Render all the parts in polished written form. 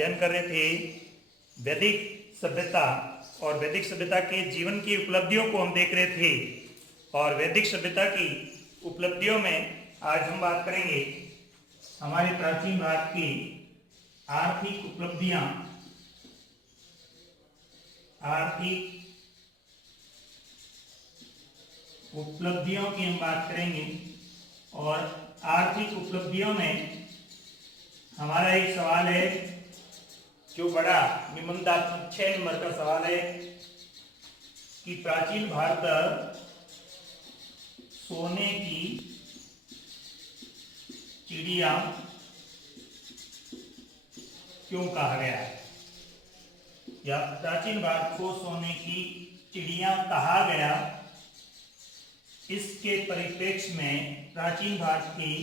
अध्ययन कर रहे थे वैदिक सभ्यता, और वैदिक सभ्यता के जीवन की उपलब्धियों को हम देख रहे थे। और वैदिक सभ्यता की उपलब्धियों में आज हम बात करेंगे हमारे प्राचीन भारत की आर्थिक उपलब्धियां, आर्थिक उपलब्धियों की हम बात करेंगे। और आर्थिक उपलब्धियों में हमारा एक सवाल है जो बड़ा निबंधात्मक 6 नंबर का सवाल है कि प्राचीन भारत सोने की चिड़िया क्यों कहा गया है, या प्राचीन भारत को सोने की चिड़िया कहा गया। इसके परिप्रेक्ष्य में प्राचीन भारत की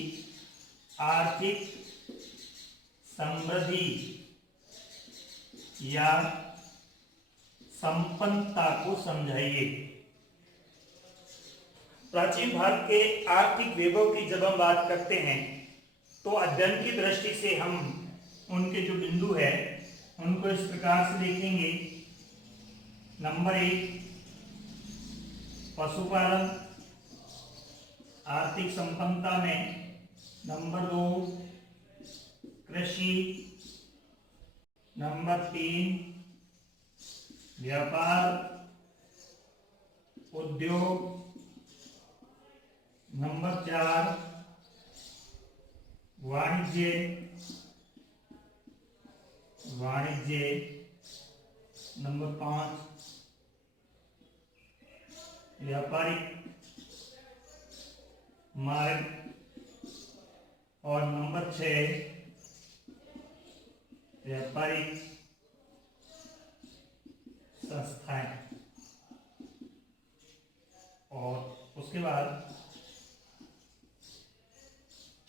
आर्थिक समृद्धि या संपन्नता को समझाइए। प्राचीन भारत के आर्थिक वैभव की जब हम बात करते हैं तो अध्ययन की दृष्टि से हम उनके जो बिंदु है उनको इस प्रकार से देखेंगे। नंबर 1 पशुपालन आर्थिक संपन्नता में। नंबर 2 कृषि। नंबर 3 व्यापार उद्योग। नंबर 4 वाणिज्य। नंबर 5 व्यापारिक मार्ग। और नंबर 6 व्यापारिक संस्थाएं। और उसके बाद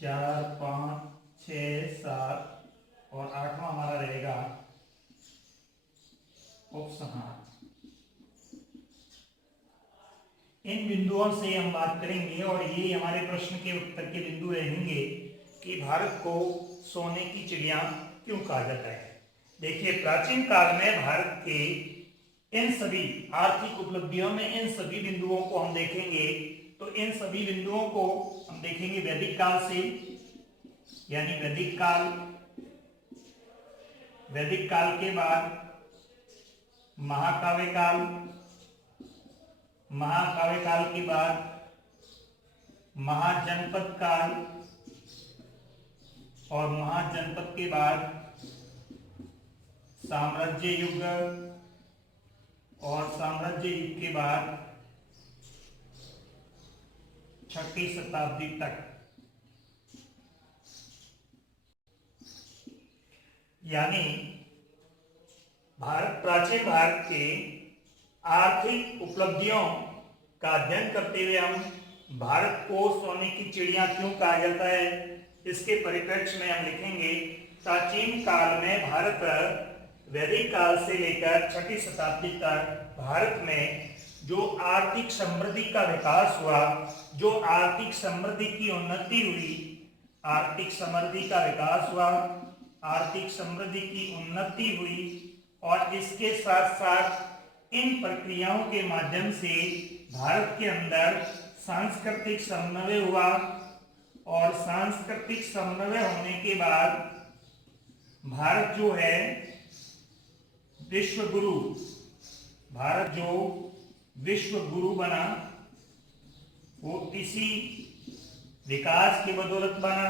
4, 5, 6, 7 और 8वां हमारा रहेगा उपसंहार। इन बिंदुओं से हम बात करेंगे और ये हमारे प्रश्न के उत्तर के बिंदु रहेंगे कि भारत को सोने की चिड़िया क्यों कहा जाता है। देखिए, प्राचीन काल में भारत के इन सभी आर्थिक उपलब्धियों में इन सभी बिंदुओं को हम देखेंगे। तो इन सभी बिंदुओं को हम देखेंगे वैदिक काल से, यानी वैदिक काल के बाद महाकाव्य काल के बाद महाजनपद काल, और महाजनपद के बाद साम्राज्य युग, और साम्राज्य युग के बाद 6वीं शताब्दी तक। यानी प्राचीन भारत के आर्थिक उपलब्धियों का अध्ययन करते हुए हम भारत को सोने की चिड़िया क्यों कहा जाता है, इसके परिप्रेक्ष्य में हम लिखेंगे प्राचीन काल में भारत वैदिक काल से लेकर 6वीं शताब्दी तक भारत में जो आर्थिक समृद्धि का विकास हुआ, जो आर्थिक समृद्धि की उन्नति हुई, आर्थिक समृद्धि का विकास हुआ, आर्थिक समृद्धि की उन्नति हुई, और इसके साथ साथ इन प्रक्रियाओं के माध्यम से भारत के अंदर सांस्कृतिक समन्वय हुआ, और सांस्कृतिक समन्वय होने के बाद भारत जो है भारत जो विश्व गुरु बना, वो किसी विकास की बदौलत बना।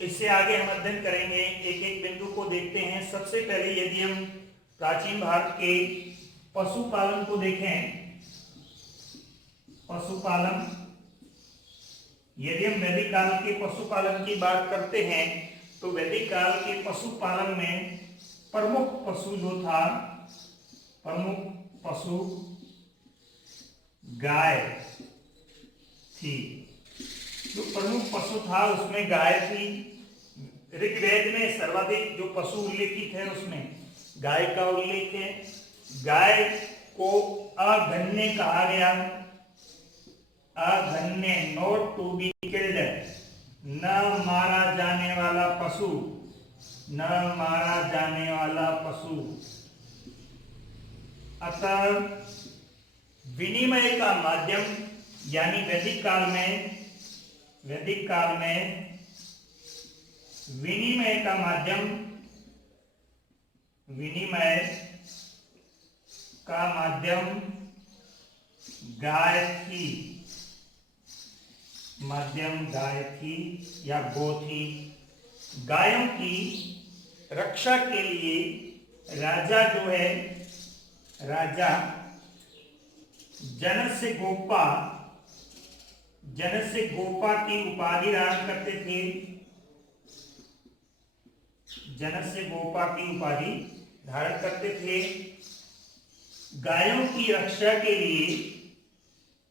इससे आगे हम अध्ययन करेंगे, एक एक बिंदु को देखते हैं। सबसे पहले यदि हम प्राचीन भारत के पशुपालन को देखें, पशुपालन, यदि हम वैदिक काल के पशुपालन की बात करते हैं तो वैदिक काल के पशुपालन में प्रमुख पशु जो था, प्रमुख पशु गाय थी। जो प्रमुख पशु था उसमें गाय थी। ऋग्वेद में सर्वाधिक जो पशु उल्लेखित है उसमें गाय का उल्लेख है। गाय को अघन्य कहा गया। अघन्य, नॉट टू बी किल्ड, न मारा जाने वाला पशु न मारा जाने वाला पशु। अतः विनिमय का माध्यम यानी वैदिक काल में विनिमय का माध्यम गाय थी या गो थी। गायों की रक्षा के लिए राजा जनस्य गोपा की उपाधि धारण करते थे। गायों की रक्षा के लिए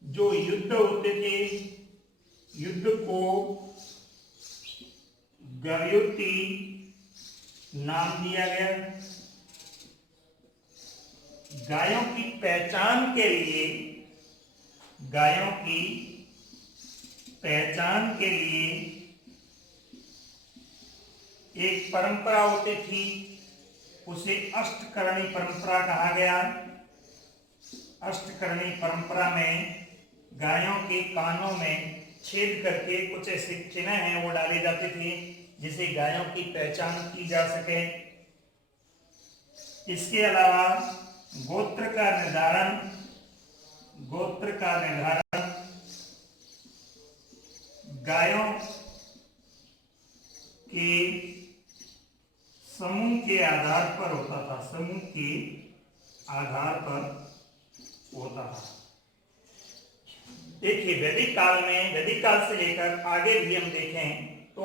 जो युद्ध होते थे, युद्ध को गवयुति नाम दिया गया। गायों की पहचान के लिए एक परंपरा होती थी, उसे अष्टकर्णी परंपरा कहा गया। अष्टकर्णी परंपरा में गायों के कानों में छेद करके कुछ ऐसे चिन्ह हैं वो डाले जाते थे जिसे गायों की पहचान की जा सके। इसके अलावा गोत्र का निर्धारण गायों के समूह के आधार पर होता था। देखिए वैदिक काल से लेकर आगे भी हम देखें तो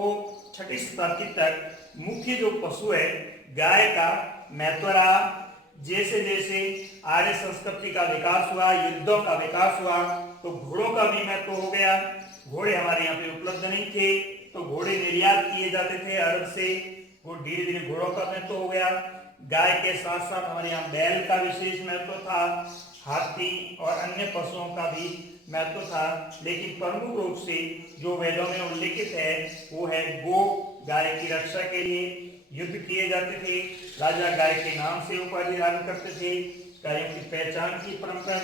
6वीं शताब्दी तक मुख्य जो पशु है गाय का महत्व रहा। जैसे जैसे आर्य संस्कृति का विकास हुआ, युद्धों का विकास हुआ, तो घोड़ों का भी महत्व हो गया। घोड़े हमारे यहाँ पे उपलब्ध नहीं थे तो घोड़े निर्यात किए जाते थे अरब से, वो धीरे धीरे घोड़ों का महत्व हो गया। गाय के साथ साथ हमारे यहाँ बैल का विशेष महत्व था, हाथी और अन्य पशुओं का भी महत्व था। लेकिन प्रमुख रूप से जो वेदों में उल्लेखित है वो है गो। गाय की रक्षा के लिए युद्ध किए जाते थे, राजा गाय के नाम से उपाधि धारण करते थे, गायों की पहचान की परंपरा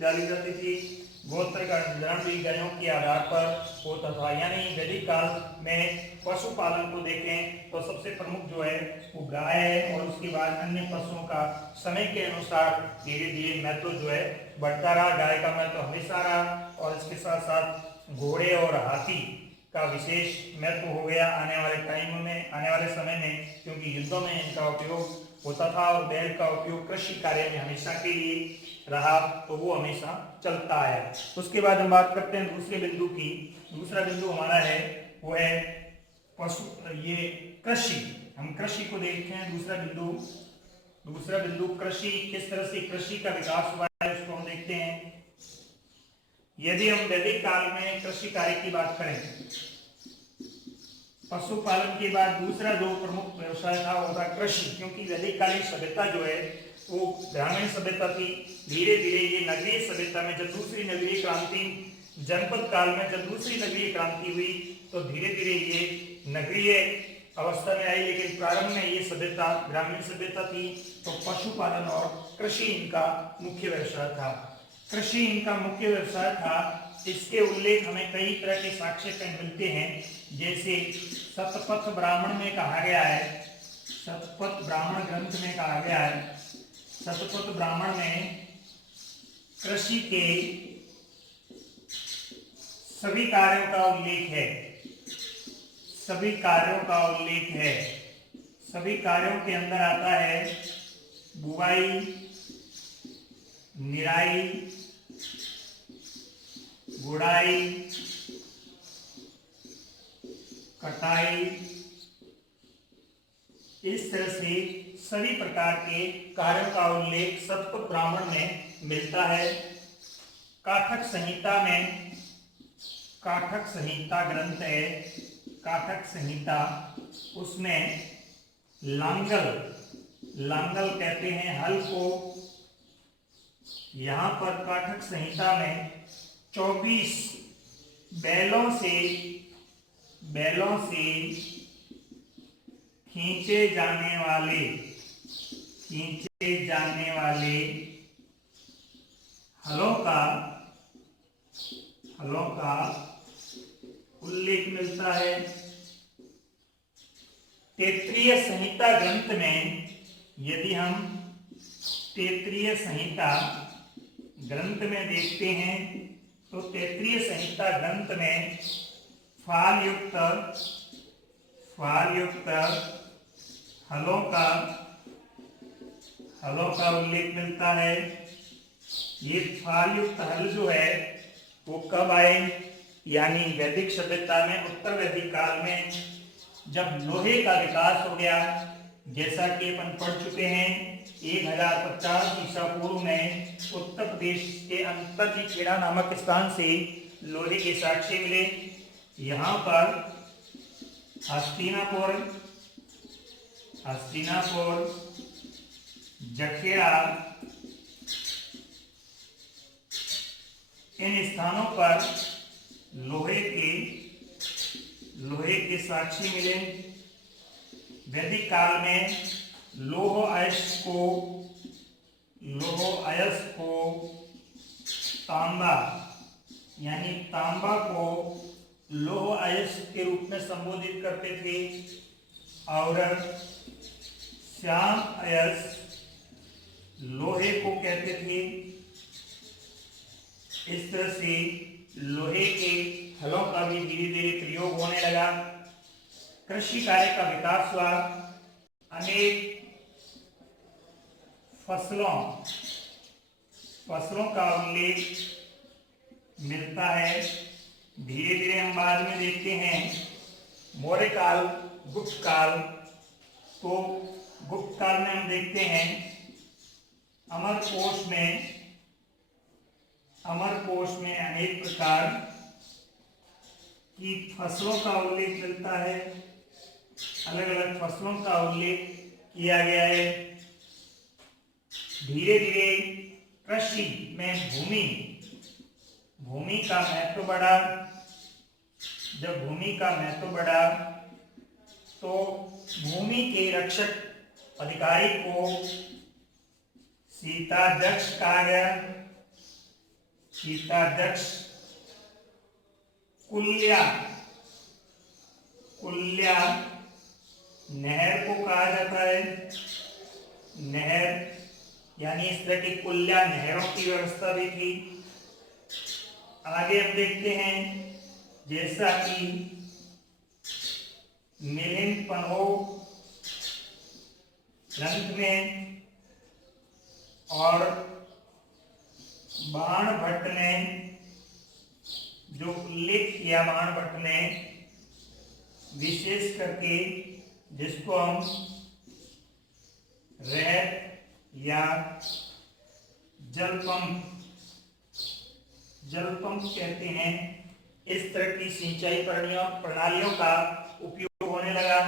डाली जाती थी। गोत्र का निर्धारण भी गायों के आधार पर होता था। यानी वैदिक काल में पशुपालन को देखें तो सबसे प्रमुख जो है वो गाय है और उसके बाद अन्य पशुओं का समय के अनुसार धीरे धीरे महत्व जो है बढ़ता रहा। गाय का महत्व हमेशा रहा और इसके साथ साथ घोड़े और हाथी का विशेष महत्व हो गया आने वाले समय में, क्योंकि युद्धों में इनका उपयोग होता था और बैल का उपयोग कृषि कार्य में हमेशा के लिए रहा, तो वो हमेशा चलता है। उसके बाद हम बात करते हैं दूसरे बिंदु की। दूसरा बिंदु हमारा है वो है कृषि। हम कृषि को देखते हैं। दूसरा बिंदु कृषि, किस तरह से कृषि का विकास हुआ है उसको हम देखते हैं। यदि हम वैदिक काल में कृषि कार्य की बात करें, पशुपालन के बाद दूसरा जो प्रमुख व्यवसाय था वो था कृषि, क्योंकि वैदिक कालीन सभ्यता जो है वो ग्रामीण सभ्यता थी। धीरे धीरे ये नगरीय सभ्यता में जब दूसरी नगरीय क्रांति, जनपद काल में जब दूसरी नगरीय क्रांति हुई तो धीरे धीरे ये नगरीय अवस्था में आई, लेकिन प्रारंभ में ये सभ्यता ग्रामीण सभ्यता थी। तो पशुपालन और कृषि इनका मुख्य व्यवसाय था। इसके उल्लेख हमें कई तरह के साक्ष्य मिलते हैं, जैसे शतपथ ब्राह्मण में कहा गया है, शतपथ ब्राह्मण ग्रंथ में कहा गया है, शतपथ ब्राह्मण में कृषि के सभी कार्यों का उल्लेख है। सभी कार्यों के अंदर आता है बुवाई, निराई, गुड़ाई, कटाई। इस तरह से सभी प्रकार के कार्यों का उल्लेख शतपथ ब्राह्मण में मिलता है। काठक संहिता ग्रंथ है, काठक संहिता, उसमें लांगल कहते हैं हल को। यहाँ पर काठक संहिता में 24 बैलों से खींचे जाने वाले हलों का उल्लेख मिलता है। तैत्तिरीय संहिता ग्रंथ में यदि हम तैत्तिरीय संहिता ग्रंथ में देखते हैं तो तैत्तिरीय संहिता ग्रंथ में फाल युक्त हलों का उल्लेख मिलता है। ये फाल युक्त हल जो है वो कब आए, यानी वैदिक सभ्यता में, उत्तर वैदिक काल में, जब लोहे का विकास हो गया। जैसा कि अपन पढ़ चुके हैं 1050 ईसा पूर्व में उत्तर प्रदेश के अंतरखेड़ा नामक स्थान से लोहे के साक्ष्य मिले। यहाँ पर हस्तिनापुर, जखेड़ा, इन स्थानों पर लोहे के साक्ष्य मिले। वैदिक काल में लोह अयस्क को तांबा, यानी तांबा को लोह अयस्क के रूप में संबोधित करते थे, और श्याम अयस्क लोहे को कहते थे। इस तरह से लोहे के हलों का भी धीरे धीरे प्रयोग होने लगा। कृषि कार्य का विकास हुआ। अनेक फसलों का उल्लेख मिलता है। धीरे धीरे हम बाद में देखते हैं मौर्य काल, गुप्त काल। तो गुप्त काल में हम देखते हैं अमरकोश में अनेक प्रकार की फसलों का उल्लेख मिलता है। अलग अलग फसलों का उल्लेख किया गया है। धीरे धीरे कृषि में भूमि का महत्व बढ़ा। जब भूमि का महत्व बढ़ा तो भूमि के रक्षक अधिकारी को सीताध्यक्ष कहा गया। सीताध्यक्ष कुल्या नहर को कहा जाता है। नहर यानी इस तरह की कुल्या नहरों की व्यवस्था भी थी। आगे हम देखते हैं जैसा कि मिलिंद पन्हो ग्रंथ में और बाणभट्ट ने जो उल्लेख किया, बाणभट्ट ने विशेष करके जिसको हम रहर या जल पंप कहते हैं, इस तरह की सिंचाई प्रणालियों का उपयोग होने लगा।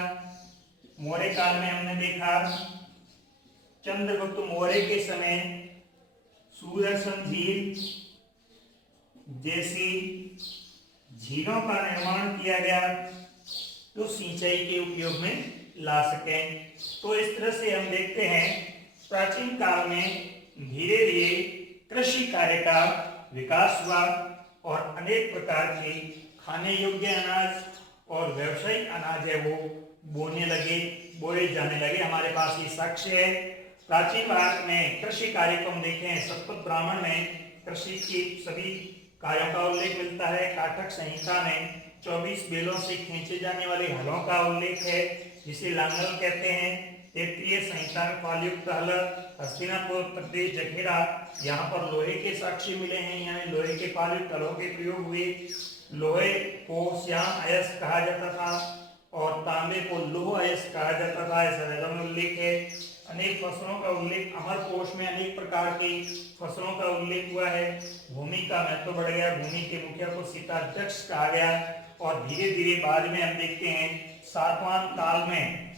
मौर्य काल में हमने देखा चंद्रगुप्त मौर्य के समय सुदर्शन झील जैसी झीलों का निर्माण किया गया तो सिंचाई के उपयोग में ला सकें। तो इस तरह से हम देखते हैं प्राचीन काल में धीरे धीरे कृषि कार्य का विकास हुआ और अनेक प्रकार के खाने योग्य अनाज और व्यावसायिक अनाज है वो बोए जाने लगे। हमारे पास ये साक्ष्य है। प्राचीन भारत में कृषि कार्य को हम देखें, शतपथ ब्राह्मण में कृषि की सभी कार्यों का उल्लेख मिलता है। काठक संहिता में 24 बेलों से खींचे जाने वाले हलों का उल्लेख है जिसे लांगल कहते हैं। तैत्तिरीय संहिता में फालयुक्त हल, हस्तिनापुर प्रदेश जखेड़ा, यहाँ पर लोहे के साक्ष्य मिले हैं। यहाँ लोहे के फालयुक्त हलों के प्रयोग हुए। लोहे को श्याम अयस्क कहा जाता था और तांबे को लोह अयस्क कहा जाता था, ऐसा वेदों में उल्लेख है। अनेक फसलों का उल्लेख अमरकोश में अनेक प्रकार की फसलों का उल्लेख हुआ है। भूमि का महत्व बढ़ गया। भूमि के मुखिया को सीताध्यक्ष कहा गया और धीरे धीरे बाद में हम देखते हैं सातवां काल में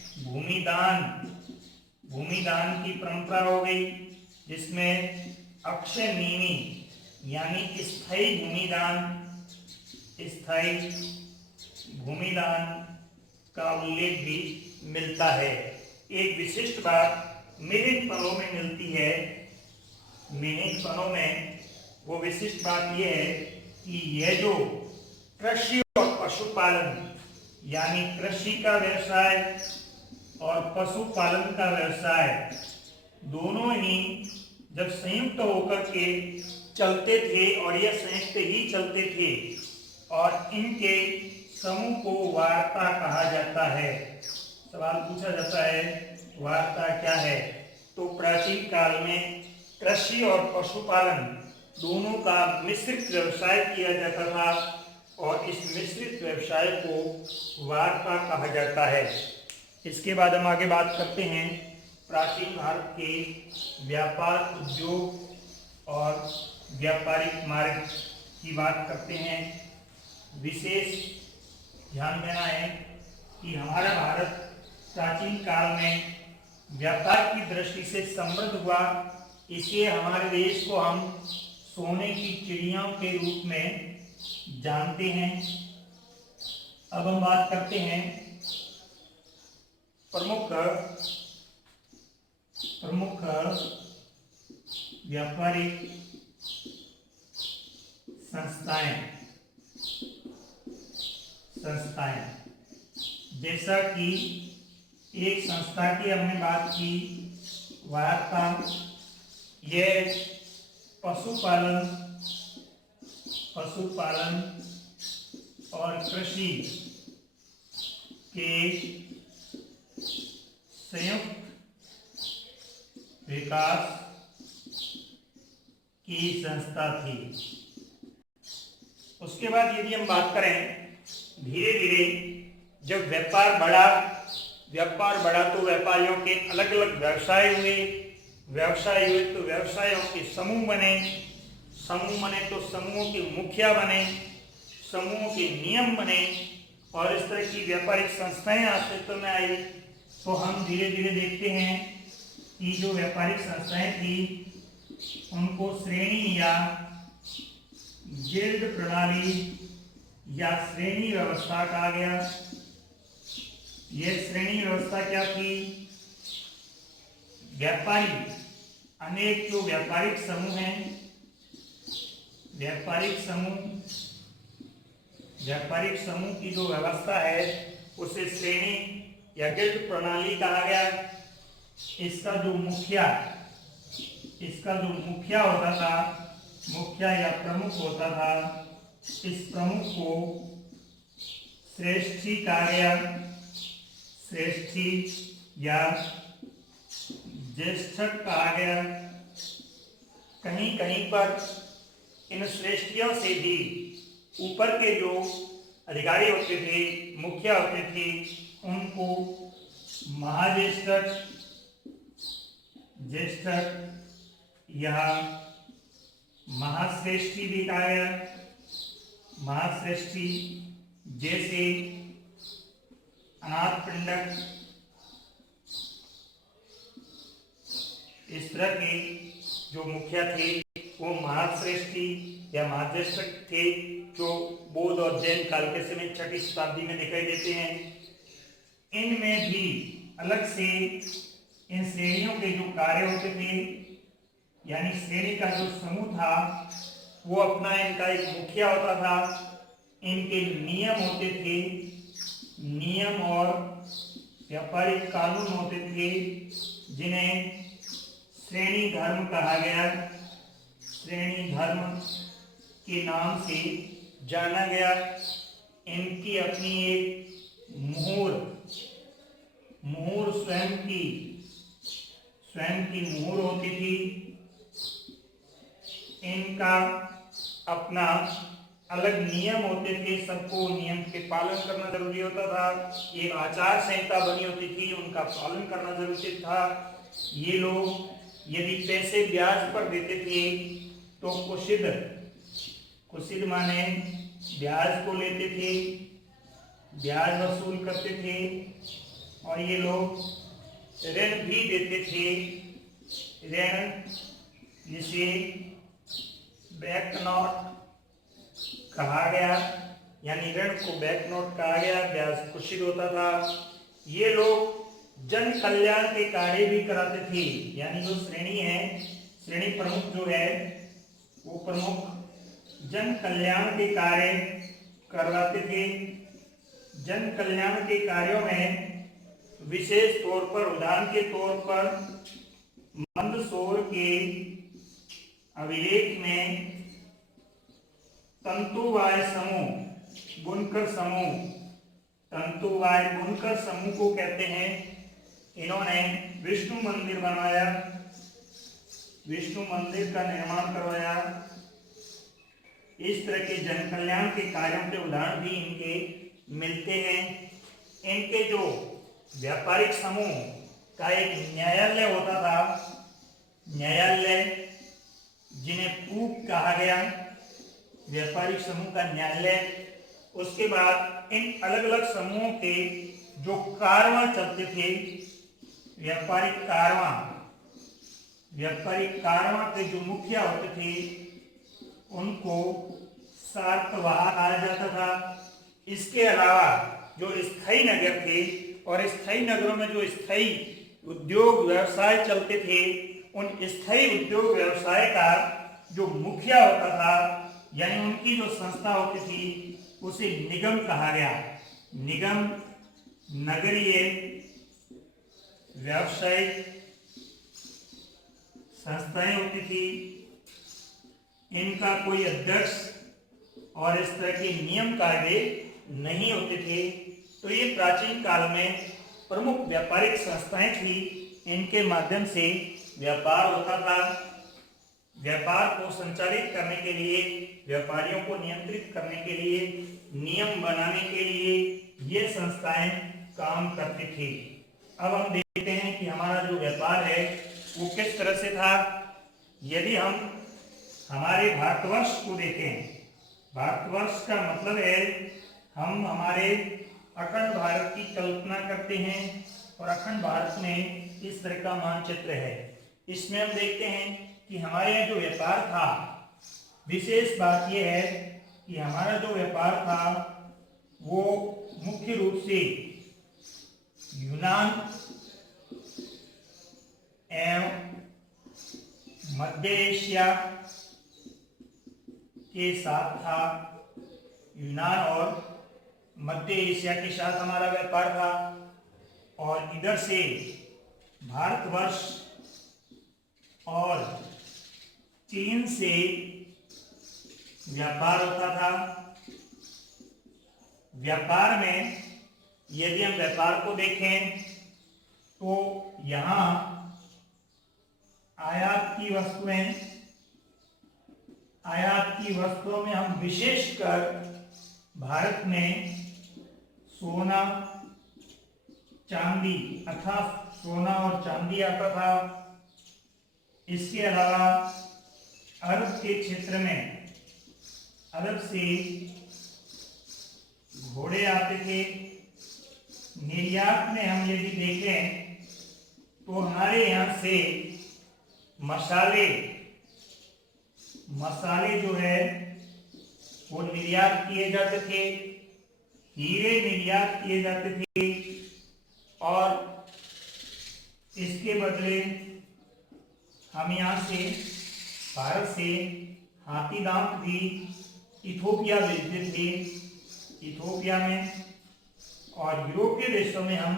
भूमिदान की परंपरा हो गई, जिसमें अक्षय नीति यानी स्थायी भूमिदान का उल्लेख भी मिलता है। एक विशिष्ट बात मिहिनपनों में मिलती है। मिहिनपनों में वो विशिष्ट बात यह है कि यह जो कृषि और पशुपालन यानी कृषि का व्यवसाय और पशुपालन का व्यवसाय दोनों ही जब संयुक्त होकर के चलते थे और यह संयुक्त ही चलते थे और इनके समूह को वार्ता कहा जाता है। सवाल पूछा जाता है वार्ता क्या है? तो प्राचीन काल में कृषि और पशुपालन दोनों का मिश्रित व्यवसाय किया जाता था और इस मिश्रित व्यवसाय को वार्ता कहा जाता है। इसके बाद हम आगे बात करते हैं प्राचीन भारत के व्यापार उद्योग और व्यापारिक मार्ग की बात करते हैं। विशेष ध्यान देना है कि हमारा भारत प्राचीन काल में व्यापार की दृष्टि से समृद्ध हुआ, इसलिए हमारे देश को हम सोने की चिड़ियों के रूप में जानते हैं। अब हम बात करते हैं प्रमुख व्यापारिक संस्थाएं। जैसा कि एक संस्था की हमने बात की वार्ता, यह पशुपालन और कृषि के संयुक्त विकास की संस्था थी। उसके बाद यदि हम बात करें धीरे धीरे जब व्यापार बढ़ा तो व्यापारियों के अलग अलग व्यवसाय हुए तो व्यवसायों के समूह बने तो समूहों के मुखिया बने, समूहों के नियम बने और इस तरह की व्यापारिक संस्थाएं अस्तित्व में आई। तो हम धीरे धीरे देखते हैं कि जो व्यापारिक संस्थाएं थी उनको श्रेणी या गिल्ड प्रणाली या श्रेणी व्यवस्था कहा गया। यह श्रेणी व्यवस्था क्या थी? अनेक जो व्यापारिक समूह हैं, व्यापारिक समूह की जो व्यवस्था है उसे श्रेणी या गिल्ड प्रणाली कहा गया। इसका जो मुखिया होता था, मुखिया या प्रमुख होता था, इस प्रमुख को श्रेष्ठी कहा गया। श्रेष्ठी या ज्येष्ठक कहा गया। कहीं कहीं पर इन श्रेष्ठियों से भी ऊपर के जो अधिकारी होते थे, मुखिया होते थे, उनको महाज्येष्ठक, ज्येष्ठक या महाश्रेष्ठी भी कहा गया। महाश्रेष्ठी जैसे अनाथ पिंडक, इस तरह के जो मुखिया थे वो महाश्रेष्ठी या महाज्येष्ठक थे, जो बौद्ध और जैन काल के समय 6वीं शताब्दी में दिखाई देते हैं। इनमें भी अलग से इन श्रेणियों के जो कार्य होते थे, यानी श्रेणी का जो समूह था वो अपना इनका एक मुखिया होता था, इनके नियम होते थे, नियम और व्यापारिक कानून होते थे जिन्हें श्रेणी धर्म कहा गया। श्रेणी धर्म के नाम से जाना गया। इनकी अपनी एक मुहर स्वयं की मुहर होती थी। इनका अपना अलग नियम होते थे, सबको नियम के पालन करना जरूरी होता था। एक आचार संहिता बनी होती थी, उनका पालन करना जरूरी था। ये लोग यदि पैसे ब्याज पर देते थे तो कुशिद माने ब्याज को लेते थे, ब्याज वसूल करते थे। और ये लोग ऋण भी देते थे, ऋण जिसे बैंक नोट कहा गया, यानी ऋण को बैंक नोट कहा गया। ब्याज कुशिद होता था। ये लोग जन कल्याण के कार्य भी कराते थे, यानी जो श्रेणी है, श्रेणी प्रमुख जो है वो प्रमुख जन कल्याण के कार्य करवाते थे। जन कल्याण के कार्यों में विशेष तौर पर, उदाहरण के तौर पर मंदसौर के अभिलेख में तंतुवाय समूह, बुनकर समूह, तंतुवाय बुनकर समूह को कहते हैं। इन्होंने विष्णु मंदिर बनवाया, विष्णु मंदिर का निर्माण करवाया। इस तरह के जन कल्याण के कार्यों के उदाहरण भी इनके मिलते हैं। इनके जो व्यापारिक समूह का एक न्यायालय होता था, न्यायालय जिन्हें पूक कहा गया, व्यापारिक समूह का न्यायालय। उसके बाद इन अलग अलग समूहों के जो कारवां चलते थे, व्यापारिक कारवां के जो मुखिया होते थे उनको सातवाह कहा जाता था। इसके अलावा जो स्थायी नगर थे और स्थायी नगरों में जो स्थायी उद्योग व्यवसाय चलते थे, उन स्थायी उद्योग व्यवसाय का जो मुखिया होता था, यानी उनकी जो संस्था होती थी, उसे निगम कहा गया। निगम नगरीय व्यावसायिक संस्थाएं होती थी। इनका कोई अध्यक्ष और इस तरह के नियम कार्य नहीं होते थे। तो ये प्राचीन काल में प्रमुख व्यापारिक संस्थाएं थी। इनके माध्यम से व्यापार होता था। व्यापार को संचालित करने के लिए, व्यापारियों को नियंत्रित करने के लिए, नियम बनाने के लिए ये संस्थाएं काम करती थी। अब हम देखते हैं कि हमारा जो व्यापार है वो किस तरह से था। यदि हम हमारे भारतवर्ष को देखें, भारतवर्ष का मतलब है हम हमारे अखंड भारत की कल्पना करते हैं और अखंड भारत में इस तरह का मानचित्र है। इसमें हम देखते हैं कि हमारे यहाँ जो व्यापार था, विशेष बात यह है कि हमारा जो व्यापार था वो मुख्य रूप से यूनान एवं मध्य एशिया के साथ था। यूनान और मध्य एशिया के साथ हमारा व्यापार था। और इधर से भारतवर्ष और चीन से व्यापार होता था। व्यापार में यदि हम व्यापार को देखें तो यहाँ आयात की वस्तुओं में हम विशेषकर भारत में सोना, चांदी अर्थात सोना और चांदी आता था। इसके अलावा अरब के क्षेत्र में अरब से घोड़े आते थे। निर्यात में हम यदि देखें तो हमारे यहाँ से मसाले जो है वो निर्यात किए जाते थे, हीरे निर्यात किए जाते थे। और इसके बदले हम यहाँ से भारत से हाथी दांत भी इथोपिया भेजते थे, इथोपिया में। और यूरोपीय देशों में हम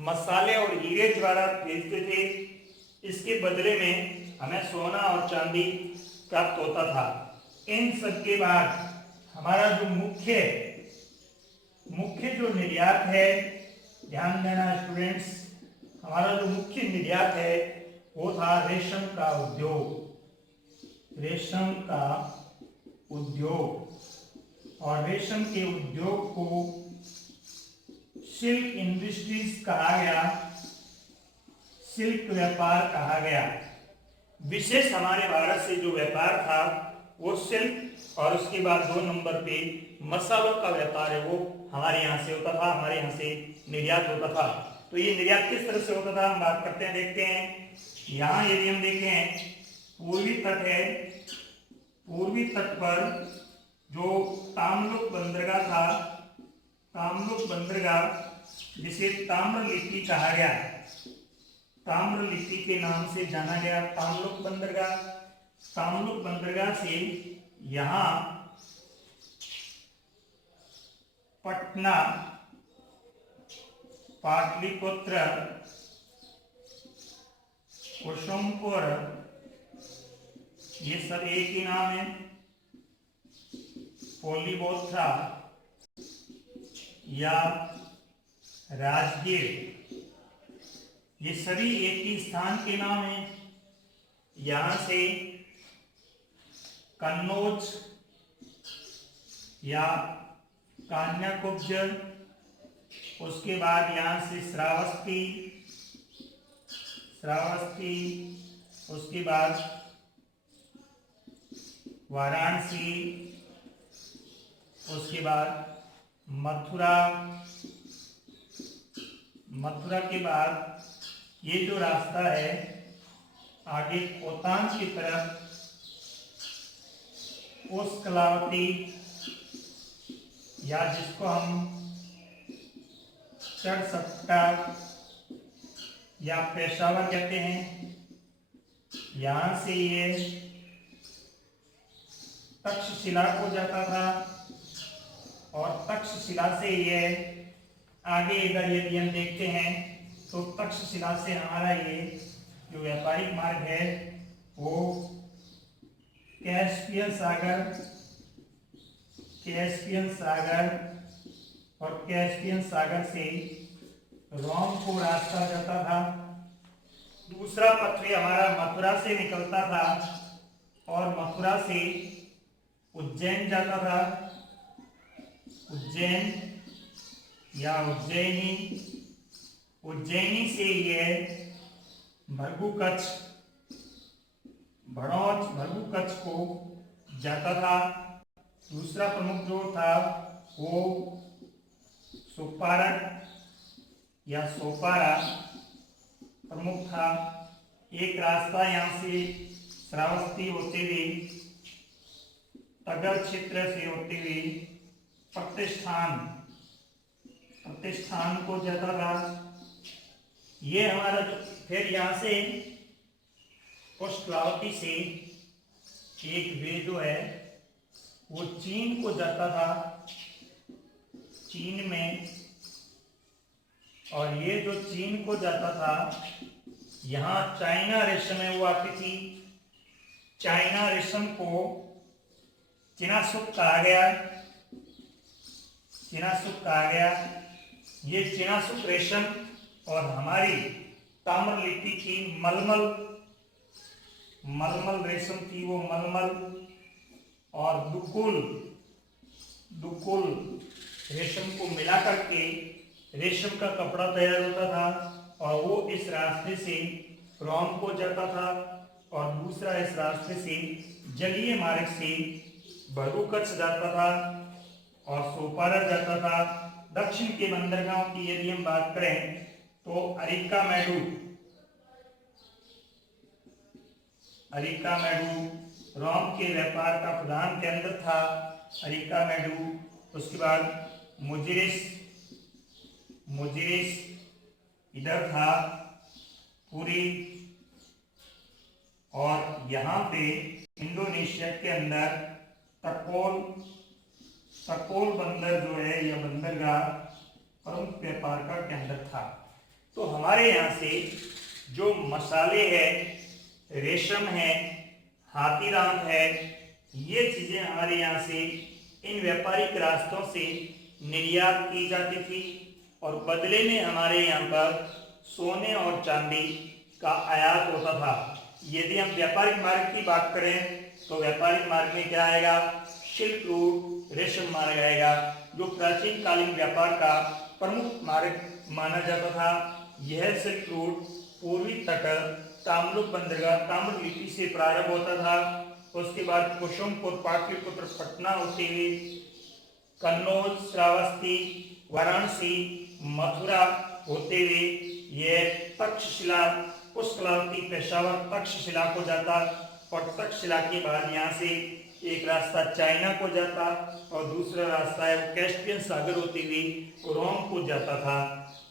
मसाले और हीरे द्वारा भेजते थे। इसके बदले में हमें सोना और चांदी प्राप्त होता था। इन सब के बाद हमारा जो मुख्य जो निर्यात है, ध्यान देना स्टूडेंट्स, हमारा जो मुख्य निर्यात है वो था रेशम का उद्योग। रेशम का उद्योग, और रेशम के उद्योग को सिल्क इंडस्ट्रीज कहा गया, सिल्क व्यापार कहा गया। विशेष हमारे भारत से जो व्यापार था वो सिल्क, और उसके बाद 2 नंबर पे मसालों का व्यापार है वो हमारे यहाँ से होता था, हमारे यहाँ से निर्यात होता था। तो ये निर्यात किस तरह से होता था हम बात करते हैं, देखते हैं। यहाँ यदि हम देखें पूर्वी तट है, पूर्वी तट पर जो ताम्लुक बंदरगाह था, ताम्लुक बंदरगाह जिसे ताम्र लिपि कहा गया, ताम्र लिपि के नाम से जाना गया। ताम्लुक बंदरगाह, ताम्लुक बंदरगाह से यहाँ पटना, पाटलिपुत्र, कुसुमपुर, ये सब एक ही नाम है। पोलीबोथ्रा या राजगीर, ये सभी एक ही स्थान के नाम हैं। यहाँ से कन्नौज या कान्याकुब्ज, उसके बाद यहाँ से श्रावस्ती, श्रावस्ती, उसके बाद वाराणसी, उसके बाद मथुरा, मथुरा के बाद ये जो रास्ता है आगे कोतान की तरफ, उस कलावती या जिसको हम चढ़सट्टा या पेशावर कहते हैं, यहाँ से ये तक्षशिला को जाता था और तक्षशिला से ये आगे इधर यदि हम देखते हैं तो तक्षशिला से हमारा ये जो व्यापारिक मार्ग है वो कैस्पियन सागर, कैस्पियन सागर और कैस्पियन सागर से रोम को रास्ता जाता था। दूसरा पथवे हमारा मथुरा से निकलता था और मथुरा से उज्जैन जाता था। उज्जैन या उज्जैनी, उज्जैनी से ये भृगु कच्छ, भड़ौच भृगु कच्छ को जाता था। दूसरा प्रमुख जो था वो सोपारा या सोपारा प्रमुख था। एक रास्ता यहाँ से श्रावस्ती होते हुए, तगर क्षेत्र से होते हुए प्रतिष्ठान, प्रतिष्ठान को जाता था। ये हमारा फिर यहाँ से पुष्कलावती से एक वे जो है वो चीन को जाता था, चीन में। और ये जो चीन को जाता था, यहाँ चाइना रेशम है वो आती थी। चाइना रेशम को चिनासुक कहा गया, चिनासुक कहा गया। ये चिनासुक रेशम और हमारी ताम्र लिपि की मलमल, मलमल रेशम थी वो मलमल, और दुकुल, दुकुल रेशम को मिला करके रेशम का कपड़ा तैयार होता था और वो इस रास्ते से रोम को जाता था और दूसरा इस रास्ते से जलीय मार्ग से भृगु कच्छ जाता था और सोपारा जाता था। दक्षिण के बंदरगाहों की यदि हम बात करें तो अरिकामेडु, अरिकामेडु रोम के व्यापार का प्रधान केंद्र था, अरिकामेडु। उसके बाद मुजिरिस, मुजिरिस इधर था पूरी। और यहाँ पे इंडोनेशिया के अंदर तकोल, तकोल बंदर जो है यह बंदरगाह प्रमुख व्यापार का केंद्र था। तो हमारे यहाँ से जो मसाले हैं, रेशम है, हाथीराम है, ये चीजें हमारे यहाँ से इन व्यापारिक रास्तों से निर्यात की जाती थी और बदले में हमारे यहाँ पर सोने और चांदी का आयात होता था। यदि हम व्यापारिक मार्ग की बात करें तो व्यापारिक मार्ग में क्या आएगा? सिल्क रूट, रेशम मार्ग आएगा, जो प्राचीन कालीन व्यापार का प्रमुख मार्ग माना जाता था। यह सिल्क रूट पूर्वी तट ताम्लुक बंदरगाह ताम्र लिपि से प्रारंभ होता था। उसके बाद कुसुमपुर, पाटलिपुत्र, पटना होते हुए कन्नौज, श्रावस्ती, वाराणसी, मथुरा होते हुए यह तक्षशिला, पुष्कलावती, पेशावर, तक्षशिला को जाता और तक्षशिला के बाद यहाँ से एक रास्ता चाइना को जाता और दूसरा रास्ता है कैस्पियन सागर होते हुए रोम को जाता था।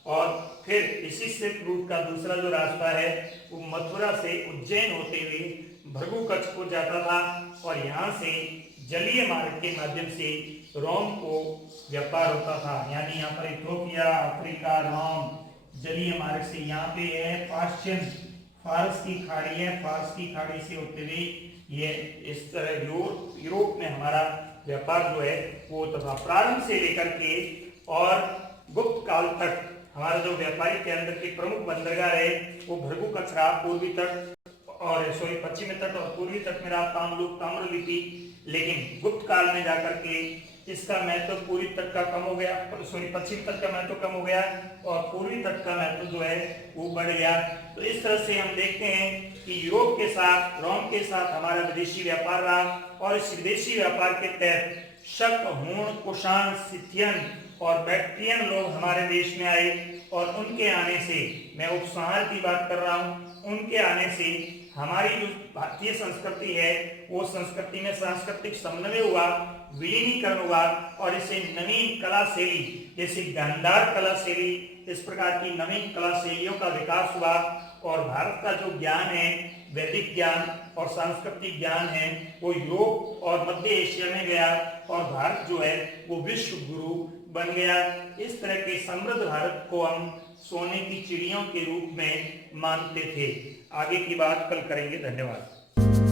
और फिर इसी सिल्क रूट का दूसरा जो रास्ता है वो मथुरा से उज्जैन होते हुए भृगु कच्छ को जाता था और यहाँ से जलीय मार्ग के माध्यम से रोम को व्यापार होता था। यानी यहाँ पर इथोपिया, अफ्रीका, रोम जलीय मार्ग से यहाँ पे है पाश्चिम फारस की खाड़ी है, फारस की खाड़ी से होते हुए ये इस तरह यूरोप में हमारा व्यापार जो है वो तथा प्रारंभ से लेकर के और गुप्त काल तक हमारा जो व्यापारिक केंद्र के प्रमुख बंदरगाह है वो भृगु कच्छ रहा, पूर्वी तट और पश्चिमी तट और पूर्वी तट में रहा ताम्रलिप्त, ताम्रलिपि। लेकिन गुप्त काल में जाकर के इसका महत्व पूर्वी तट का कम हो गया, पश्चिमी तट का महत्व कम हो गया और पूर्वी तट का महत्व जो है वो बढ़ गया। तो इस तरह से हम देखते हैं कि यूरोप के साथ, रोम के साथ हमारा विदेशी व्यापार रहा और इस विदेशी व्यापार के तहत शक, हूण, कुषाण, सिथियन और बैक्ट्रियन लोग हमारे देश में आए और उनके आने से, मैं उपसंहार की बात कर रहा हूँ, उनके आने से हमारी जो भारतीय संस्कृति है वो संस्कृति में सांस्कृतिक समन्वय हुआ, विलीनीकरण हुआ और इसे नवीन कला शैली जैसे गांधार कला शैली, इस प्रकार की नवीन कला शैलियों का विकास हुआ और भारत का जो ज्ञान है, वैदिक ज्ञान और सांस्कृतिक ज्ञान है वो यूरोप और मध्य एशिया में गया और भारत जो है वो विश्व गुरु बन गया। इस तरह के समृद्ध भारत को हम सोने की चिड़ियों के रूप में मानते थे। आगे की बात कल करेंगे। धन्यवाद।